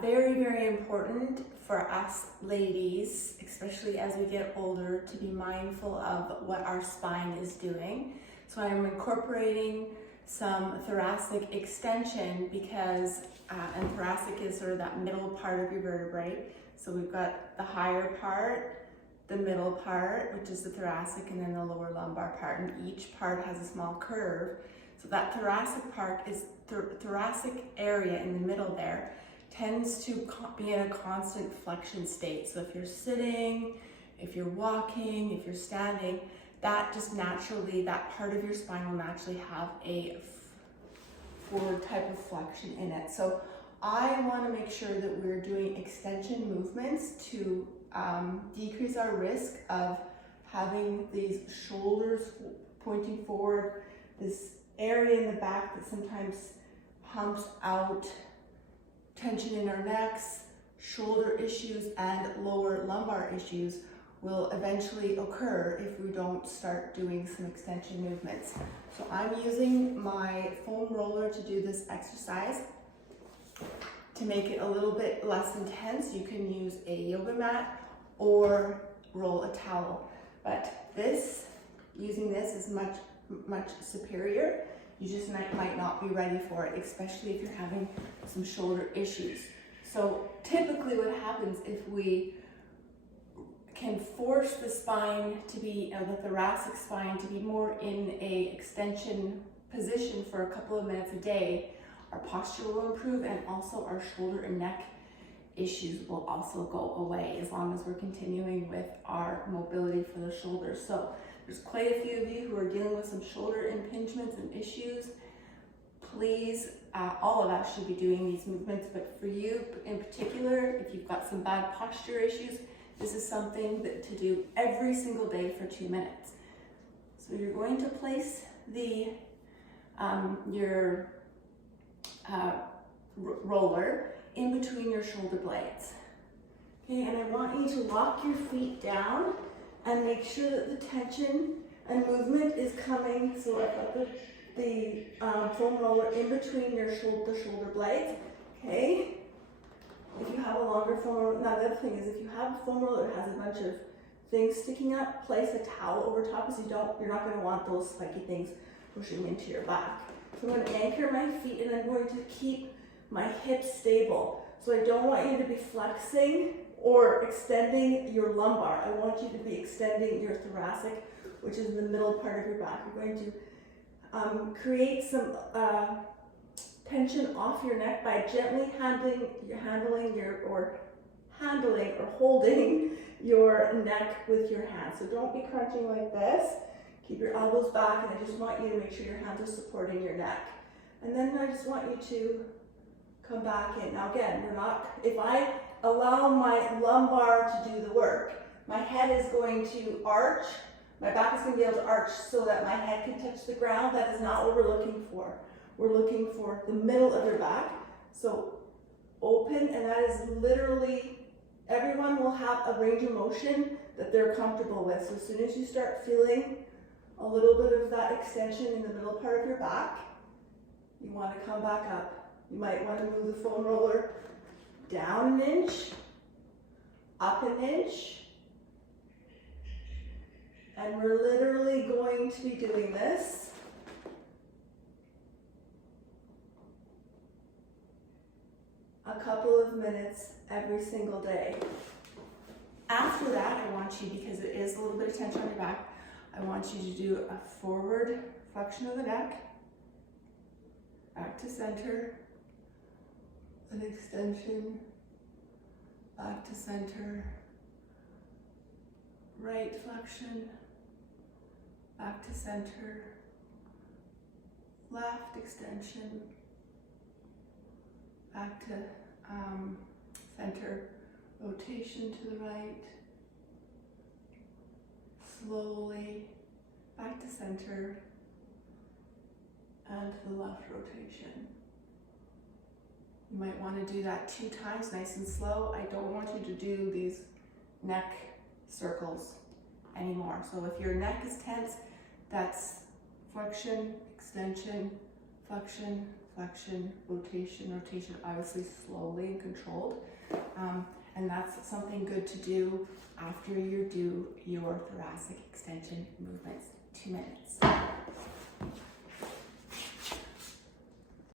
Very, very important for us ladies, especially as we get older, to be mindful of what our spine is doing. So I'm incorporating some thoracic extension because, and thoracic is sort of that middle part of your vertebrae. So we've got the higher part, the middle part, which is the thoracic, and then the lower lumbar part, and each part has a small curve. So that thoracic part is thoracic area in the middle there tends to be in a constant flexion state. So if you're sitting, if you're walking, if you're standing, that just naturally, that part of your spine will naturally have a forward type of flexion in it. So I want to make sure that we're doing extension movements to decrease our risk of having these shoulders pointing forward, this area in the back that sometimes humps out, tension in our necks, shoulder issues, and lower lumbar issues will eventually occur if we don't start doing some extension movements. So I'm using my foam roller to do this exercise. To make it a little bit less intense, you can use a yoga mat or roll a towel. But using this is much superior. You just might not be ready for it, especially if you're having some shoulder issues. So typically what happens if we can force the spine to be, the thoracic spine to be more in a extension position for a couple of minutes a day, our posture will improve, and also our shoulder and neck issues will also go away as long as we're continuing with our mobility for the shoulders. So there's quite a few of you who are dealing with some shoulder impingements and issues. Please, all of us should be doing these movements, but for you in particular, if you've got some bad posture issues, this is something to do every single day for 2 minutes. So you're going to place your roller in between your shoulder blades. Okay, and I want you to lock your feet down and make sure that the tension and movement is coming. So I've got the foam roller in between the shoulder blades. Okay. If you have a longer foam roller, now the other thing is if you have a foam roller that has a bunch of things sticking up, place a towel over top because you're not going to want those spiky things pushing into your back. So I'm going to anchor my feet and I'm going to keep my hips stable. So I don't want you to be flexing or extending your lumbar. I want you to be extending your thoracic, which is the middle part of your back. You're going to create some tension off your neck by gently handling or holding your neck with your hands. So don't be crunching like this. Keep your elbows back, and I just want you to make sure your hands are supporting your neck. And then I just want you to come back in. Now again, if I allow my lumbar to do the work, my head is going to arch, my back is going to be able to arch so that my head can touch the ground. That is not what we're looking for. We're looking for the middle of your back. So open, and that is literally, everyone will have a range of motion that they're comfortable with. So as soon as you start feeling a little bit of that extension in the middle part of your back, you want to come back up. You might want to move the foam roller down an inch, up an inch, and we're literally going to be doing this a couple of minutes every single day. After that, I want you, because it is a little bit of tension on your back, I want you to do a forward flexion of the neck, back to center, an extension, back to center, right flexion, back to center, left extension, back to center, rotation to the right, slowly back to center, and to the left rotation. You might want to do that 2 times, nice and slow. I don't want you to do these neck circles anymore. So if your neck is tense, that's flexion, extension, flexion, flexion, rotation, obviously slowly and controlled. And that's something good to do after you do your thoracic extension movements, 2 minutes.